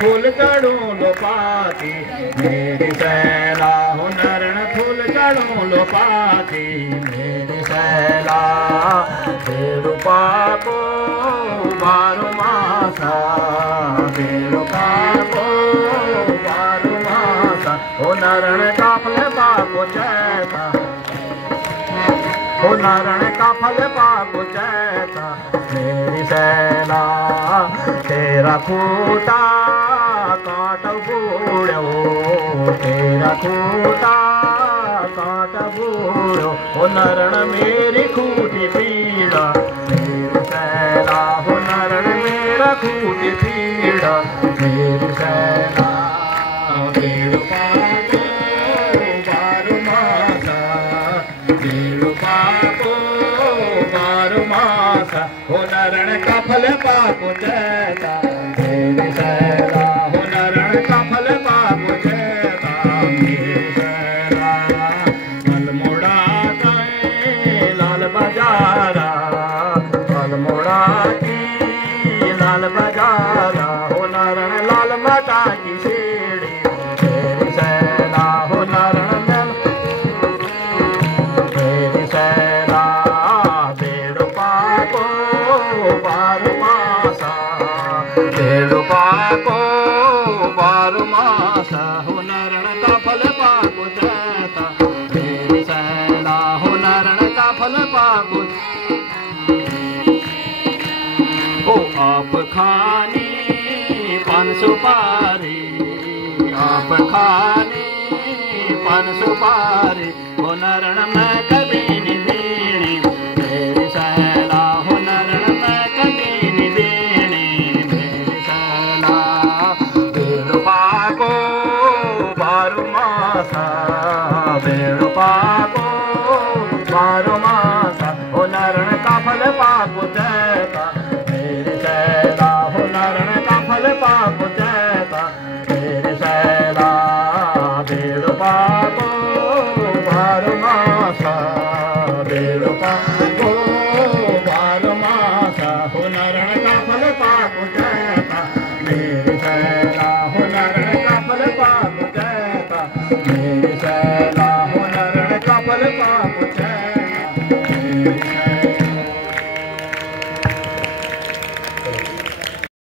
फूल चढ़ूं लो पाती मेरी सैला हो नरण फूल चढ़ूं लो पाती मेरी सैला बेरुपा को बारो मासा बेरुपा को बारो मासा हो नरण काफले पाको चैता हो नरण काफल पाको चैता मेरी सैला तेरा खूटा काट बूढ़ो तेरा खूटा काट बूढ़ो हो नरण मेरी खूटी पीड़ा मेरी सैला हो नरण मेरा खूटी पीड़ा मेरी सैला बेरुपा को बारो मासा बेरुपा को बारो मासा हो नरण काफल पाको चैता मेरी सैला हो नरण काफल पाको चैता मेरी सैला अल्मोड़ा जाए लाल बाजारा अल्मोड़ा की लाल बाजारा हो नरण लाल माता की शेड़ी मेरी सैला हो नरण मेरी सैला बेरुपा को बारो मासा बेरुपा को बारो मासा हो नरण का फल पाको चैता मेरी सैला हो नरण का फल पाको ओ आप खानी पान सुपारी आप खानी पान सुपारी हो नरण मैं कभी नहीं देनी मेरी सैला हो नरण मैं कभी नहीं देनी मेरी सैला बेरुपा को बारो मासा बेरुपा को बारो मासा हो नरण का फल पाको चैता मेरी सैला हो नरण का फल पाको चैता मेरी सैला बेरुपा को बारो मासा बेरुपा को बारो मासा हो नरण का फल पाको चैता मेरी सैला हो नरण का फल पाको चैता मेरी सैला हो नरण का फल पाको चैता मेरी सैला